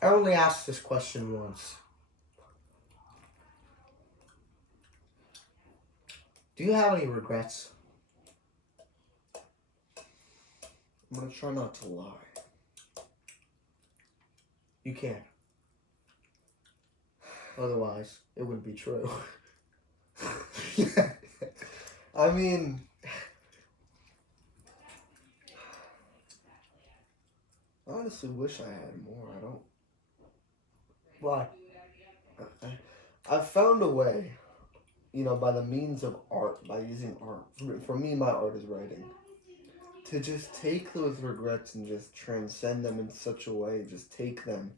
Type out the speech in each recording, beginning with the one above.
I only asked this question once. Do you have any regrets? I'm gonna try not to lie. You can't. Otherwise, it wouldn't be true. I mean, I honestly wish I had more. I don't. Why? I've found a way, by the means of art, by using art. For me, my art is writing. To just take those regrets and just transcend them in such a way, just take them,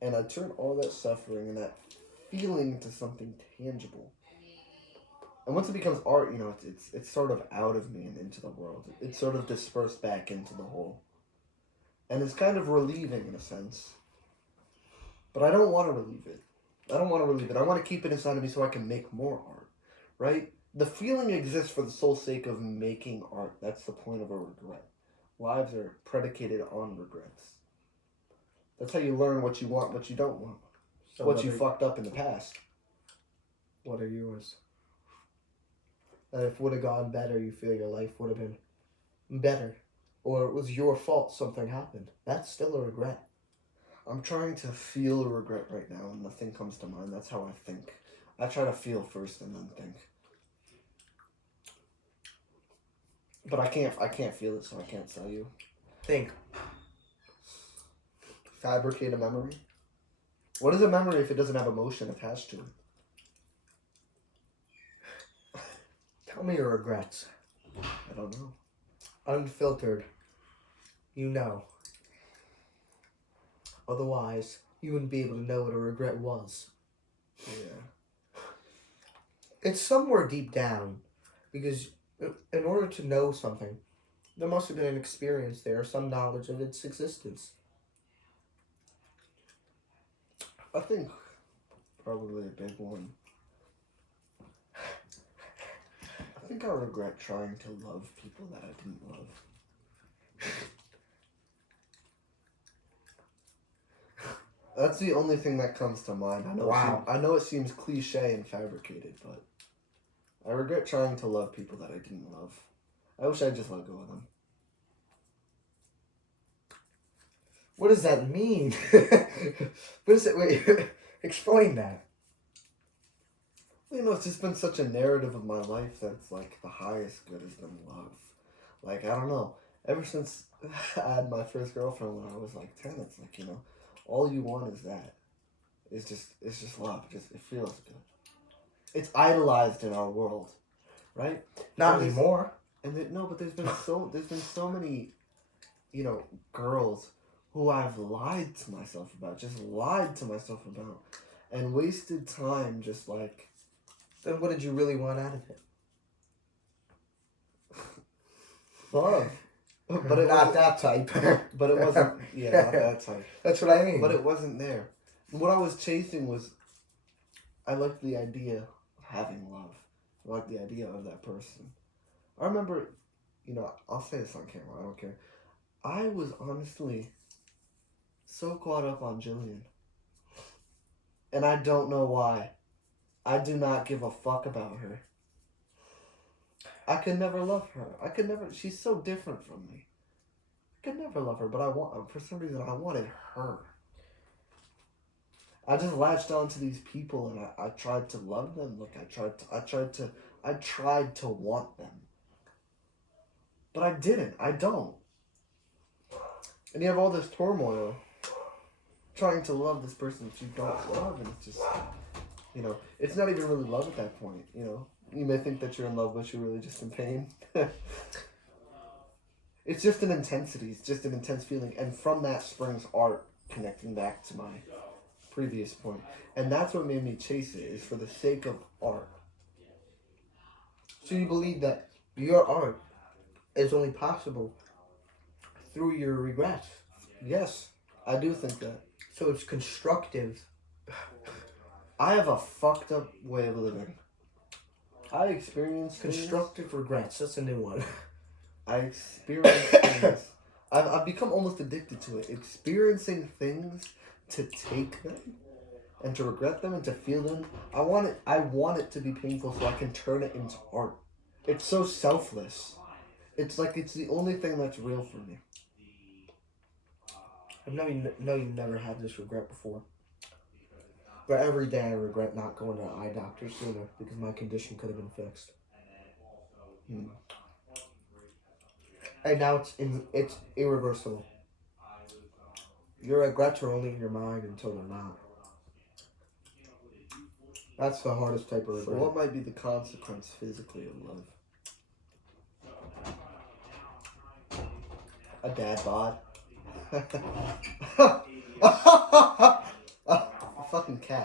and I turn all that suffering and that feeling into something tangible. And once it becomes art, it's sort of out of me and into the world. It's sort of dispersed back into the whole. And it's kind of relieving in a sense. But I don't want to relieve it. I don't want to relieve it. I want to keep it inside of me so I can make more art. Right? The feeling exists for the sole sake of making art. That's the point of a regret. Lives are predicated on regrets. That's how you learn what you want, what you don't want. So what you fucked up in the past. What are yours? That if it would have gone better, you feel your life would have been better. Or it was your fault something happened. That's still a regret. I'm trying to feel a regret right now and nothing comes to mind. That's how I think. I try to feel first and then think. But I can't feel it, so I can't tell you. Think. Fabricate a memory? What is a memory if it doesn't have emotion attached to it? Tell me your regrets. I don't know. Unfiltered. You know. Otherwise, you wouldn't be able to know what a regret was. Yeah. It's somewhere deep down. Because in order to know something, there must have been an experience there, some knowledge of its existence. I think probably a big one. I think I regret trying to love people that I didn't love. That's the only thing that comes to mind. I know it seems cliche and fabricated, but I regret trying to love people that I didn't love. I wish I'd just let go of them. What does that mean? What is it? Wait, explain that. It's just been such a narrative of my life that's like the highest good has been love. Like, I don't know. Ever since I had my first girlfriend when I was like 10, it's like, all you want is that. It's just love. It feels good. It's idolized in our world, right? Not anymore. But there's been so many, girls who I've lied to myself about, and wasted time just like. Then what did you really want out of it? Love. But it not that type. But it wasn't. Yeah, not that type. That's what I mean. But it wasn't there. What I was chasing was. I liked the idea of having love. I liked the idea of that person. I remember, I'll say this on camera. I don't care. I was honestly so caught up on Jillian, and I don't know why. I do not give a fuck about her. I could never love her. She's so different from me. I could never love her, but for some reason, I wanted her. I just latched onto these people and I tried to love them. Look, I tried to want them. But I didn't. I don't. And you have all this turmoil trying to love this person that you don't love, and it's just, it's not even really love at that point, You may think that you're in love, but you're really just in pain. It's just an intensity. It's just an intense feeling. And from that springs art, connecting back to my previous point. And that's what made me chase it, is for the sake of art. So you believe that your art is only possible through your regrets? Yes, I do think that. So it's constructive. I have a fucked up way of living. I experience constructive regrets. That's a new one. I experience things. I've become almost addicted to it. Experiencing things to take them and to regret them and to feel them. I want it to be painful so I can turn it into art. It's so selfless. It's like it's the only thing that's real for me. I know you never had this regret before. But every day I regret not going to an eye doctor sooner because my condition could have been fixed. And now it's irreversible. Your regrets are only in your mind until they're not. That's the hardest type of So regret. what might be the consequence physically of love? A dad bod. A fucking cat.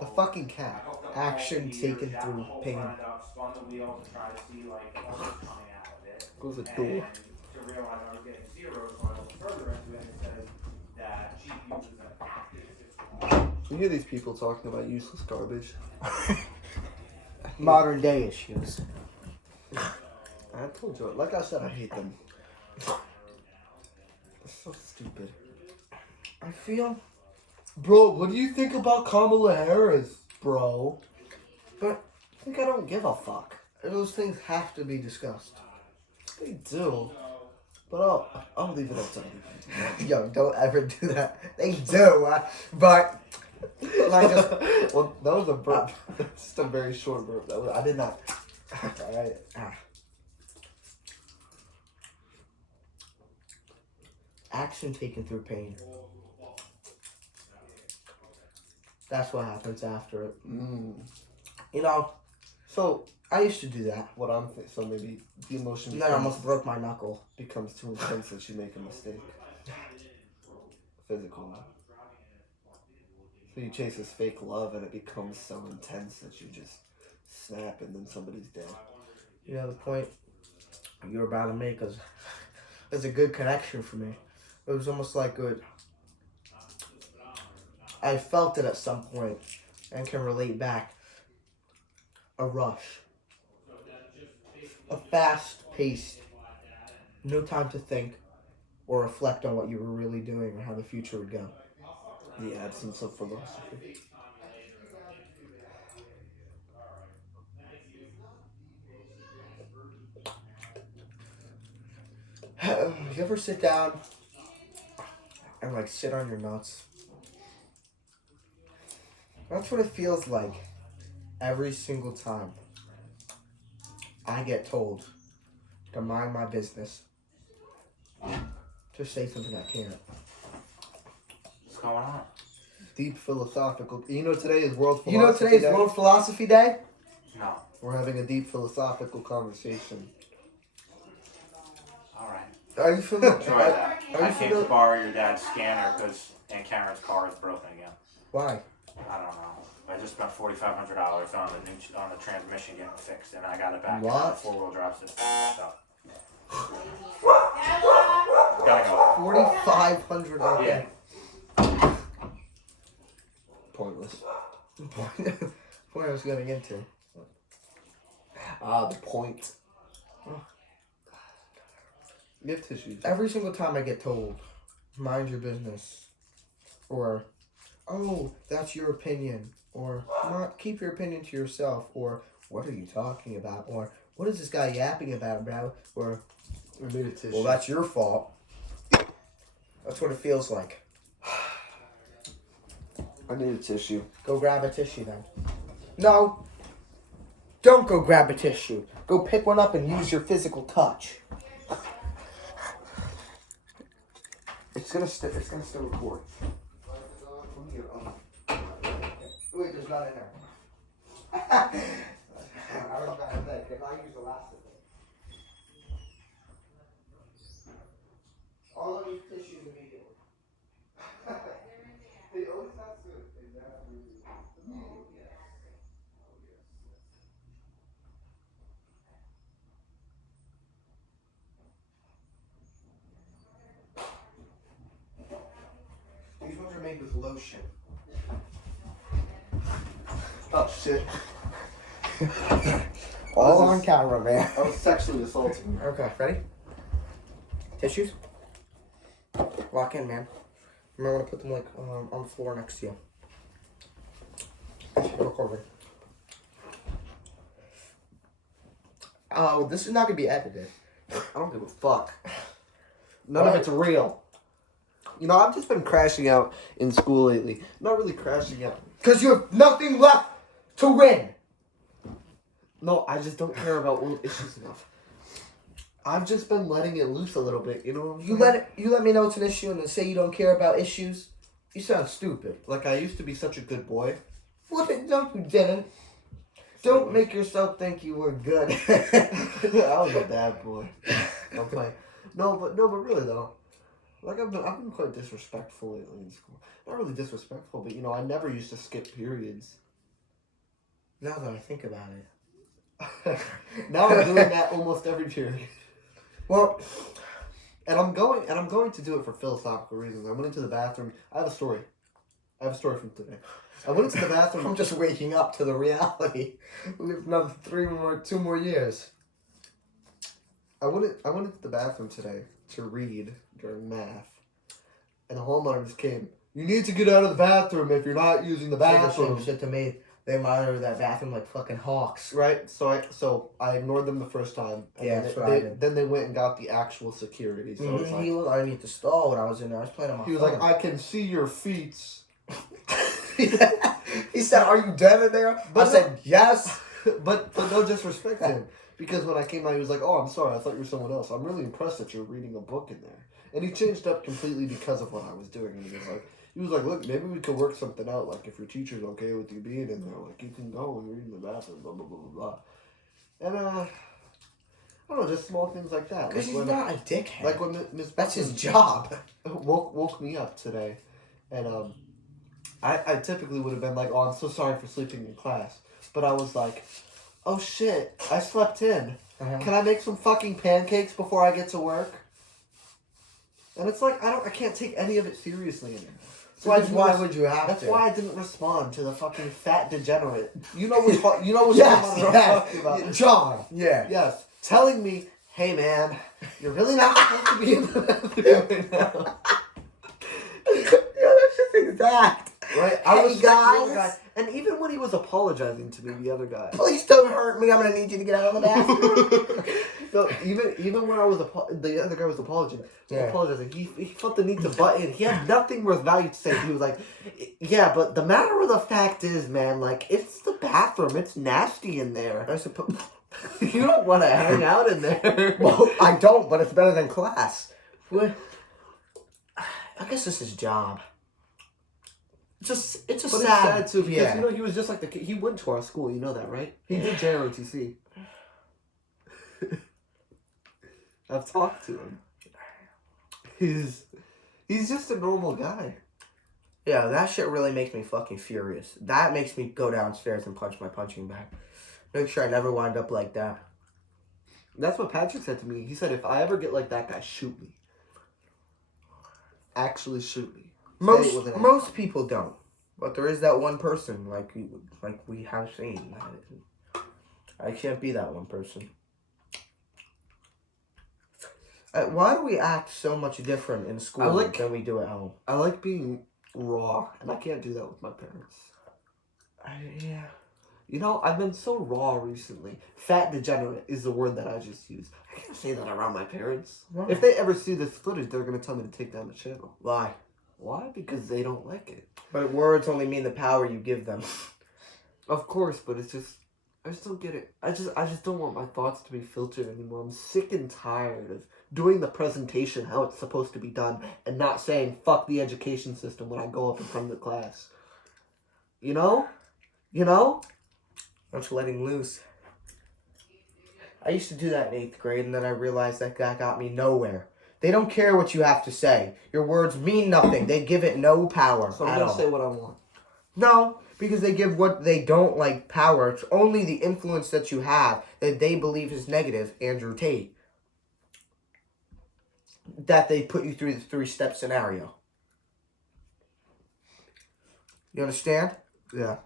The fucking cat. Action taken through pain. Goes a door. You hear these people talking about useless garbage? Modern day issues. I told you, like I said, I hate them. It's so stupid. I feel, Bro, what do you think about Kamala Harris, bro? but I think I don't give a fuck. those things have to be discussed. They do. But I'll leave it up to them. Yo, don't ever do that. They do, but I just Well, that was a burp. That's just a very short burp. I did not. Alright. Action taken through pain. That's what happens after it. You know, So I used to do that. what I'm so maybe the emotion And then I almost broke my knuckle. becomes too intense that you make a mistake. Physical. So you chase this fake love and it becomes so intense that you just snap and then somebody's dead. You know, the point you were about to make was a good connection for me. It was almost like good. I felt it at some point and can relate back. A rush. A fast-paced, no time to think or reflect on what you were really doing or how the future would go. The absence of philosophy. You ever sit down and like sit on your nuts? That's what it feels like every single time I get told to mind my business, to say something I can't. What's going on? Deep philosophical. You know today is World Philosophy You know today's Day? World Philosophy Day? No. We're having a deep philosophical conversation. Alright. Are you familiar? Try that. Are you I came to familiar? borrow your dad's scanner because Aunt Karen's car is broken again. Why? I don't know. I just spent $4,500 on the transmission getting fixed, and I got it back. What? The 4-wheel drive system. So. Gotta go. 4,500. Okay. Pointless. What I was getting into. The point. Give tissues. Every single time I get told, mind your business, or, oh, that's your opinion, or keep your opinion to yourself, or what are you talking about, or what is this guy yapping about, bro, or, I need a tissue. well, that's your fault. That's what it feels like. I need a tissue. Go grab a tissue then. No, don't go grab a tissue. Go pick one up and use your physical touch. It's gonna still record. Wait, there's not in there. I was about to say, can I use the last of it? All of these tissues immediately. They always have to. These ones are made with lotion. Oh shit. All on camera, man. I was sexually assaulting you. Okay, ready? Tissues? Lock in, man. You might want to put them like on the floor next to you. Recording. Oh, this is not gonna be edited. I don't give a fuck. None of it's real. You know, I've just been crashing out in school lately. Not really crashing out. Because you have nothing left to win. No, I just don't care about world issues enough. I've just been letting it loose a little bit, you know what I'm saying? You let me know it's an issue and then say you don't care about issues. You sound stupid. Like, I used to be such a good boy. Well, no, you didn't. Don't make yourself think you were good. I was a bad boy. I'm playing. No, but really though. Like I've been quite disrespectful lately in school. Not really disrespectful, but you know, I never used to skip periods. Now that I think about it. Now I'm doing that almost every period. Well, and I'm going to do it for philosophical reasons. I went into the bathroom. I have a story from today. I went into the bathroom. I'm just waking up to the reality. We have another 2 more years. I went into the bathroom today to read during math, and the hallmark just came. You need to get out of the bathroom if you're not using the bathroom. Same shit to me. They monitor that bathroom like fucking hawks. Right, so I ignored them the first time. And Yeah, then that's what I did. Then they went and got the actual security. So it's like, He looked underneath the stall when I was in there. I was playing on my he was phone. like, I can see your feet. He said, "Are you dead in there?" But I said, "Yes." but no disrespect to him. Because when I came out, he was like, oh, I'm sorry, I thought you were someone else. I'm really impressed that you're reading a book in there. And he changed up completely because of what I was doing. And he was like, look, maybe we could work something out. Like, if your teacher's okay with you being in there, like, you can go and read in the bathroom, blah, blah, blah, blah, blah. And, I don't know, just small things like that. Because Like he's not a dickhead. Like when Miss That's his job. woke me up today. And, I typically would have been like, oh, I'm so sorry for sleeping in class. But I was like, oh shit, I slept in. Can I make some fucking pancakes before I get to work? And it's like, I can't take any of it seriously anymore. So why would you have That's to? why I didn't respond to the fucking fat degenerate. You know what I'm talking about. John. Yeah. Yes. Telling me, hey man, you're really not supposed to be in the bathroom right now. Yeah, that's just exact. Right? I was that little guy. And even when he was apologizing to me, the other guy. Please don't hurt me. I'm gonna need you to get out of the bathroom. No, even when I was the other guy was apologizing. He felt the need to butt in. He had nothing worth value to say. He was like, "Yeah, but the matter of the fact is, man, like it's the bathroom. It's nasty in there. I suppose You don't want to hang out in there." Well, I don't, but it's better than class. What? I guess this is job. It's But sad. it's sad too because Yeah. you know he was just like the kid. He went to our school. You know that, right? He did JROTC. I've talked to him. He's just a normal guy. Yeah, that shit really makes me fucking furious. That makes me go downstairs and punch my punching bag. Make sure I never wind up like that. That's what Patrick said to me. He said, if I ever get like that guy, shoot me. Actually shoot me. Most people don't, but there is that one person, like we have seen. I can't be that one person. Why do we act so much different in school than we do at home? I like being raw, and I can't do that with my parents. Yeah. You know, I've been so raw recently. Fat degenerate is the word that I just used. I can't say that around my parents. Why? If they ever see this footage, they're going to tell me to take down the channel. Why? Why? Because they don't like it. But words only mean the power you give them. Of course, but it's just... I just don't get it. I just don't want my thoughts to be filtered anymore. I'm sick and tired of doing the presentation how it's supposed to be done and not saying, fuck the education system when I go up in front of the class. You know? You know? I'm just letting loose. I used to do that in 8th grade, and then I realized that got me nowhere. They don't care what you have to say. Your words mean nothing. They give it no power So I'm at going all. to say what I want. No, because they give what they don't like power. It's only the influence that you have that they believe is negative, Andrew Tate. That they put you through the 3-step scenario. You understand? Yeah.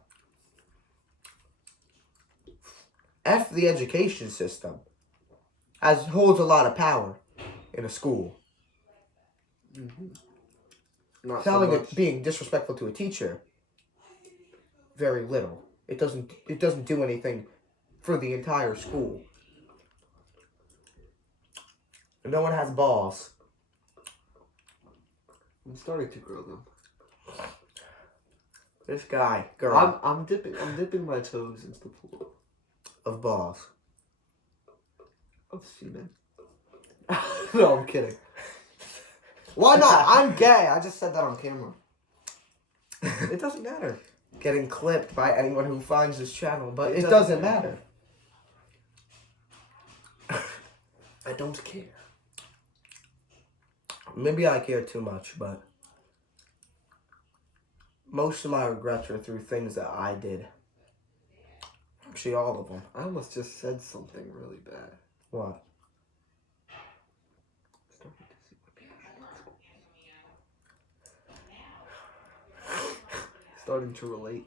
F the education system holds a lot of power in a school. Mm-hmm. Not so Telling much. it being disrespectful to a teacher, very little. It doesn't do anything for the entire school. No one has balls. I'm starting to grow them. This girl I'm dipping my toes into the pool of balls. of semen. No, I'm kidding. Why not? I'm gay. I just said that on camera. It doesn't matter. Getting clipped by anyone who finds this channel, but It it doesn't doesn't matter. I don't care. Maybe I care too much, but most of my regrets are through things that I did. Actually, all of them. I almost just said something really bad. What? Starting to see what people starting to relate.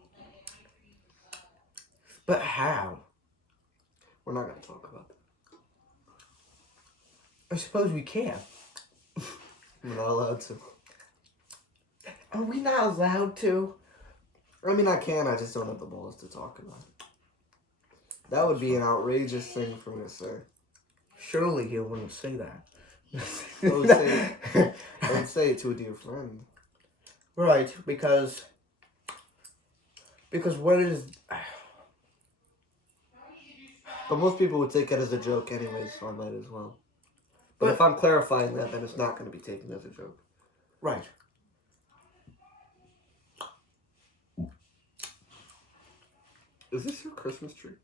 But how? We're not gonna talk about that. I suppose we can. We're not allowed to. Are we not allowed to? I mean, I can. I just don't have the balls to talk about it. That would be an outrageous thing for me to say. Surely you wouldn't say that. I would say it to a dear friend. Right, because what is... But most people would take it as a joke anyways, so I might as well. But But- if I'm clarifying that, then it's not going to be taken as a joke. Right. Is this your Christmas tree?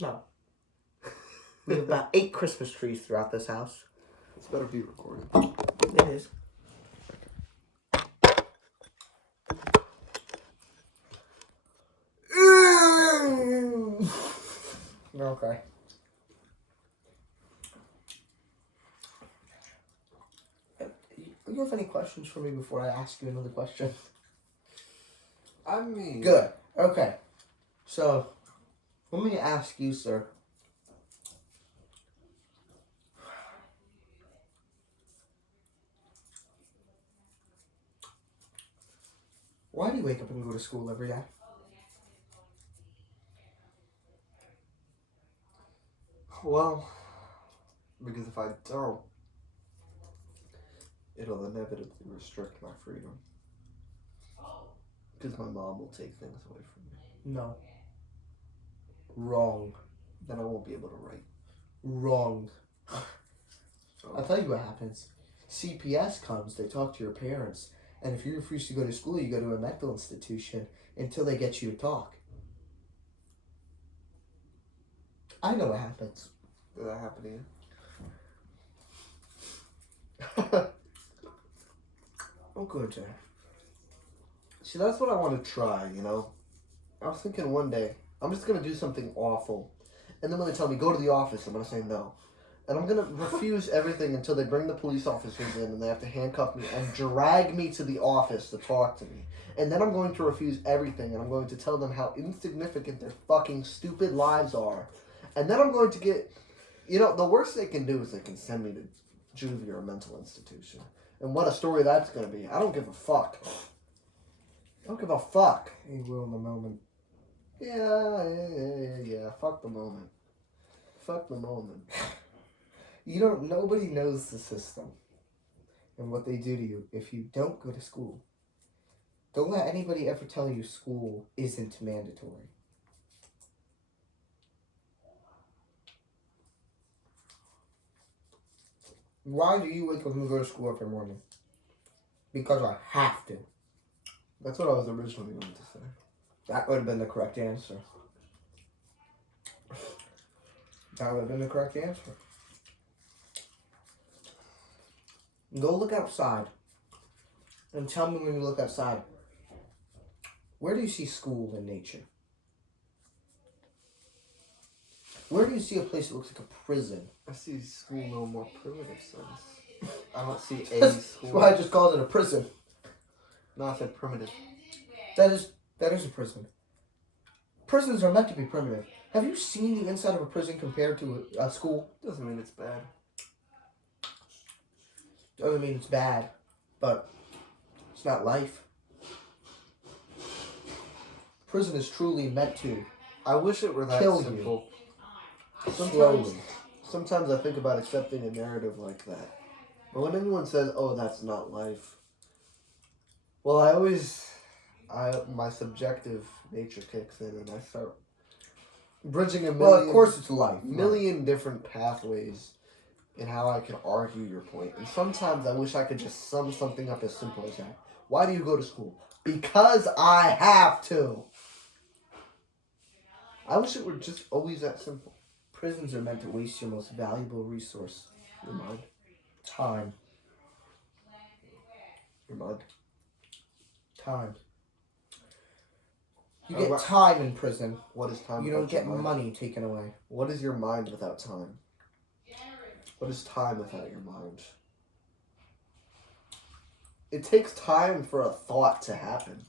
No. We have about 8 Christmas trees throughout this house. It's better be recorded. It is. Okay. Do you have any questions for me before I ask you another question? I mean... Good. Okay. So, let me ask you, sir. Why do you wake up and go to school every day? Well, because if I don't, it'll inevitably restrict my freedom. Because my mom will take things away from me. No. Wrong. Then I won't be able to write. Wrong. So, I'll tell you what happens. CPS comes, they talk to your parents, and if you refuse to go to school, you go to a mental institution until they get you to talk. I know what happens. did that happen to you? Oh, good, sir. See, that's what I want to try, you know? I was thinking one day, I'm just going to do something awful. And then when they tell me, go to the office, I'm going to say no. And I'm going to refuse everything until they bring the police officers in and they have to handcuff me and drag me to the office to talk to me. And then I'm going to refuse everything and I'm going to tell them how insignificant their fucking stupid lives are. And then I'm going to get... You know, the worst they can do is they can send me to juvie or a mental institution. And what a story that's going to be. I don't give a fuck. I don't give a fuck. You will in a moment. Yeah. Fuck the moment. Fuck the moment. Nobody knows the system and what they do to you if you don't go to school. Don't let anybody ever tell you school isn't mandatory. Why do you wake up and go to school every morning? Because I have to. That's what I was originally going to say. That would have been the correct answer. That would have been the correct answer. Go look outside. And tell me when you look outside. Where do you see school in nature? Where do you see a place that looks like a prison? I see school in a more primitive sense. I don't see a That's school. why I just called it a prison. No, I said primitive. That is a prison. Prisons are meant to be primitive. Have you seen the inside of a prison compared to a school? Doesn't mean it's bad. Doesn't mean it's bad, but It's not life. Prison is truly meant to I wish it were that kill simple. you Sometimes, slowly. sometimes I think about accepting a narrative like that. But when anyone says, "Oh, that's not life," well, my subjective nature kicks in, and I start bridging a Well, of course it's life. million different pathways in how I can argue your point. And sometimes I wish I could just sum something up as simple as that. Why do you go to school? Because I have to. I wish it were just always that simple. Prisons are meant to waste your most valuable resource, Your mind. time. Your mind. Time. You Oh, get what- time in prison. What is time You without don't get your mind? money taken away. What is your mind without time? What is time without your mind? It takes time for a thought to happen.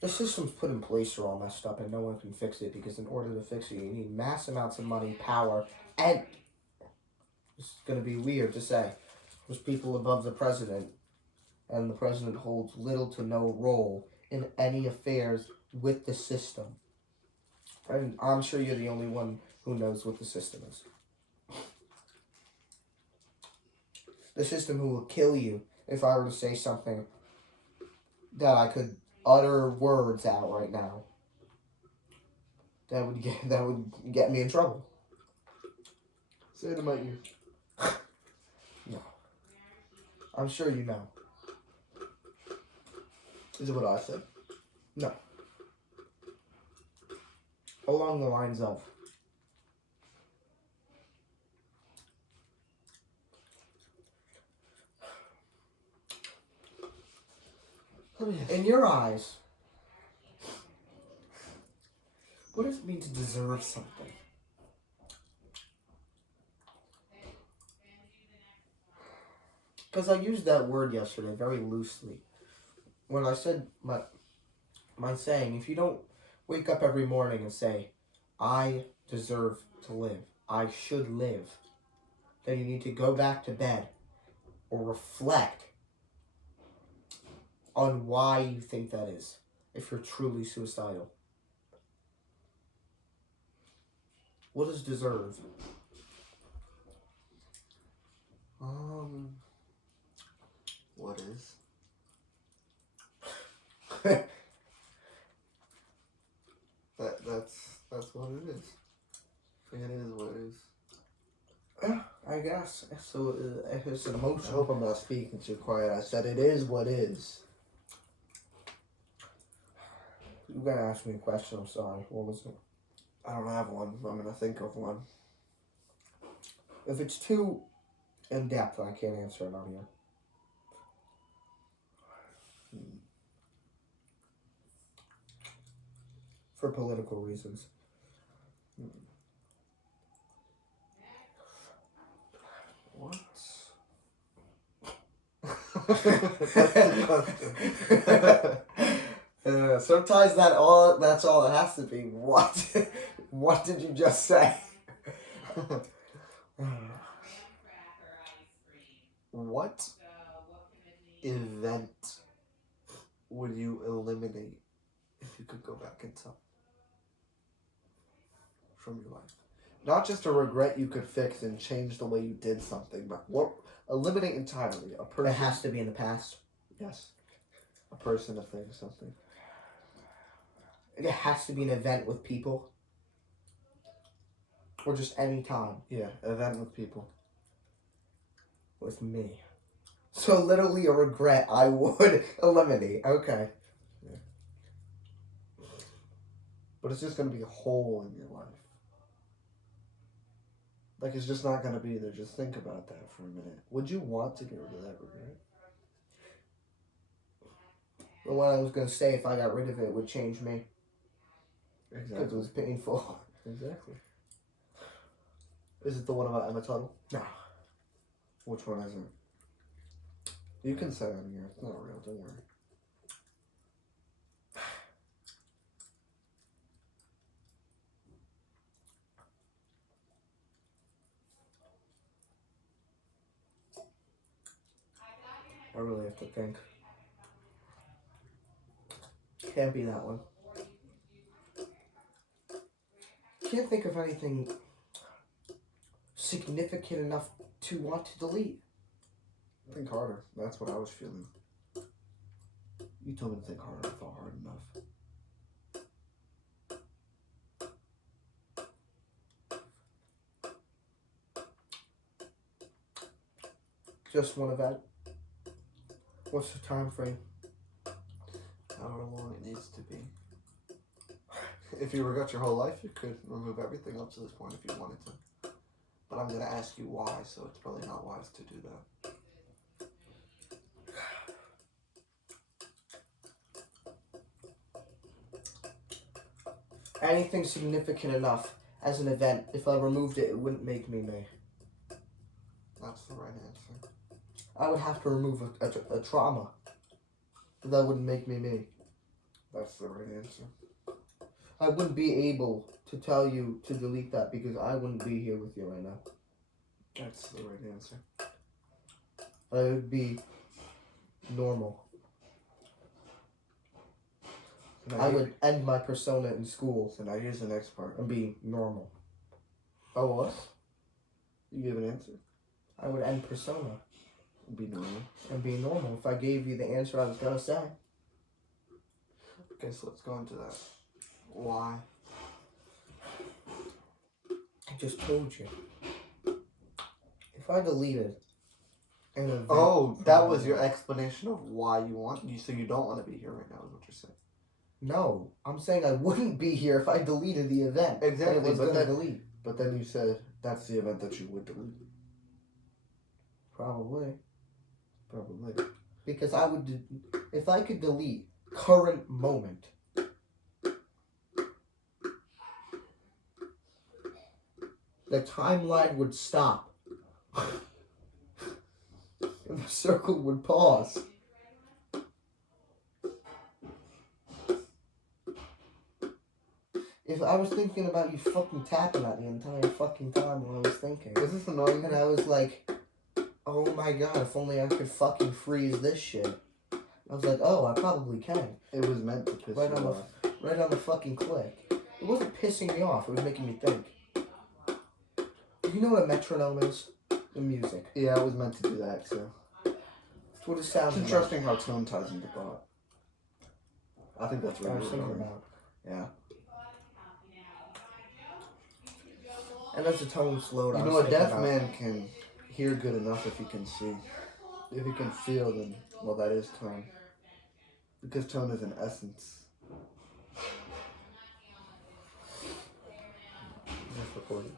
The system's put in place are all messed up and no one can fix it because in order to fix it you need mass amounts of money, power, and it's going to be weird to say there's people above the president and the president holds little to no role in any affairs with the system. And I'm sure you're the only one who knows what the system is. The system who will kill you if I were to say something that I could utter words out right now. That would get me in trouble. Say it in my ear. I'm sure you know. Is it what I said? Along the lines of in your eyes, what does it mean to deserve something? Because I used that word yesterday very loosely. When I said my saying, if you don't wake up every morning and say, I deserve to live, I should live, then you need to go back to bed or reflect on why you think that is, if you're truly suicidal. What is deserve? What is? That's what it is. It is what it is. I guess. So it's an I emotion. hope I'm not speaking too quiet. I said it is what is. You gotta ask me a question, I'm sorry. What was it? I don't have one. I'm gonna think of one. If it's too in depth, I can't answer it on here. For political reasons. What? That's the question. Sometimes that's all it has to be. What? What did you just say? What event would you eliminate if you could go back in time from your life? Not just a regret you could fix and change the way you did something, but what eliminate entirely a person. It has to be in the past. Yes, a person, a thing, something. It has to be an event with people. Or just any time Yeah, event with people. with me. So literally a regret I would eliminate. Okay. But it's just gonna be a hole in your life. Like it's just not gonna be there. Just think about that for a minute. Would you want to get rid of that regret? But what I was gonna say, if I got rid of it, would change me. Because it Exactly. was painful. Exactly. Is it the one about Emma Tuttle? No. Which one is it? You can say it on here. It's not real. Don't worry. I really have to think. Can't be that one. Can't think of anything significant enough to want to delete. Think harder. That's what I was feeling. You told me to think harder. I thought hard enough. Just one event. What's the time frame? However long it needs to be. If you regret your whole life, you could remove everything up to this point if you wanted to. But I'm gonna ask you why, so it's probably not wise to do that. Anything significant enough as an event. If I removed it, it wouldn't make me me. That's the right answer. I would have to remove a trauma. But that wouldn't make me me. That's the right answer. I wouldn't be able to tell you to delete that because I wouldn't be here with you right now. That's the right answer. I would be normal. I would end my persona in school So now here's the next part. and be normal. Oh, what? You give an answer? I would end persona Be normal. and be normal if I gave you the answer I was gonna say. Okay, so let's go into that. Why? I just told you. If I deleted an event. Oh, from that my was your life- explanation of why you want you. So you don't want to be here right now, is what you're saying. No, I'm saying I wouldn't be here if I deleted the event. Exactly, that it was but gonna that- delete. But then you said that's the event that you would delete. Probably. Probably. Because I would, if I could delete current moment, the timeline would stop. And the circle would pause. If I was thinking about you fucking tapping that the entire fucking time while I was thinking. Is this annoying? And I was like, oh my god, if only I could fucking freeze this shit. I was like, oh, I probably can. It was meant to piss Right you on off. Right on the fucking click. It wasn't pissing me off, it was making me think. You know what a metronome is? The music. Yeah, it was meant to do that too. That's what it sounds It's like. interesting how tone ties into thought. I think that's What I really was thinking annoying. about. Yeah. And as the tone slowed, You I know, was a thinking deaf about, man can hear good enough if he can see. If he can feel, then, well, that is tone. Because tone is an essence. Just recording.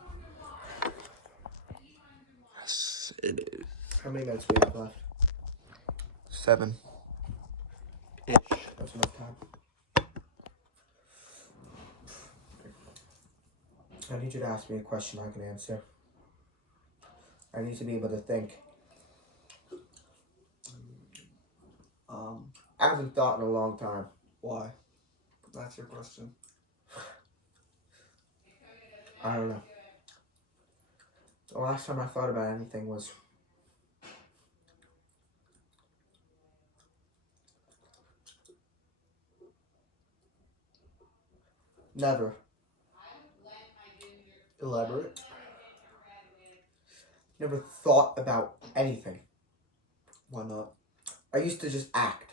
Yes, it is. How many minutes we have left? 7. That's enough time. I need you to ask me a question I can answer. I need to be able to think. I haven't thought in a long time. Why? That's your question. I don't know. The last time I thought about anything was never. Elaborate. Never thought about anything. Why not? I used to just act.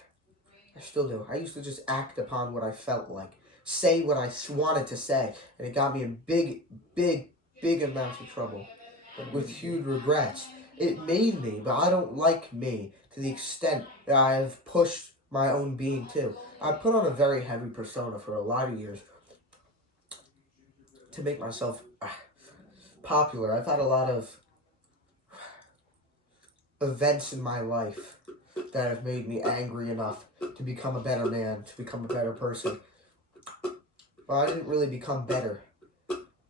I still do. I used to just act upon what I felt like. Say what I wanted to say. And it got me in big amounts of trouble. With huge regrets. It made me, but I don't like me to the extent that I have pushed my own being too. I put on a very heavy persona for a lot of years to make myself popular. I've had a lot of events in my life that have made me angry enough to become a better man, to become a better person. But I didn't really become better.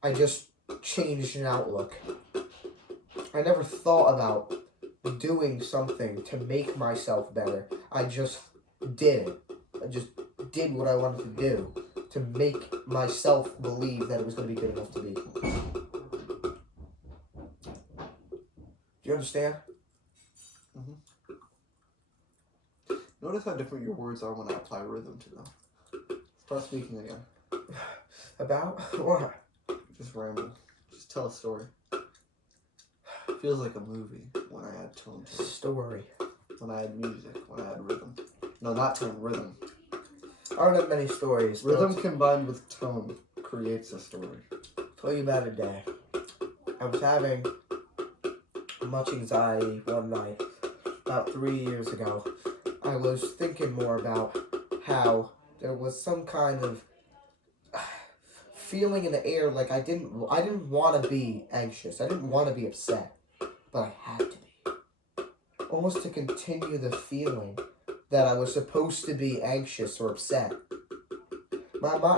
I just changed an outlook. I never thought about doing something to make myself better. I just did it. I just did what I wanted to do to make myself believe that it was going to be good enough to be. Do you understand? Notice how different your words are when I apply rhythm to them. Start speaking again. About what? Just ramble. Just tell a story. Feels like a movie when I add tone to it. Story. When I add music. When I add rhythm. No, not tone. Rhythm. I don't have many stories. but Rhythm combined with tone creates a story. I'll tell you about a day. I was having much anxiety one night about 3 years ago. I was thinking more about how there was some kind of feeling in the air, like I didn't want to be anxious. I didn't want to be upset, but I had to be. Almost to continue the feeling that I was supposed to be anxious or upset. My mind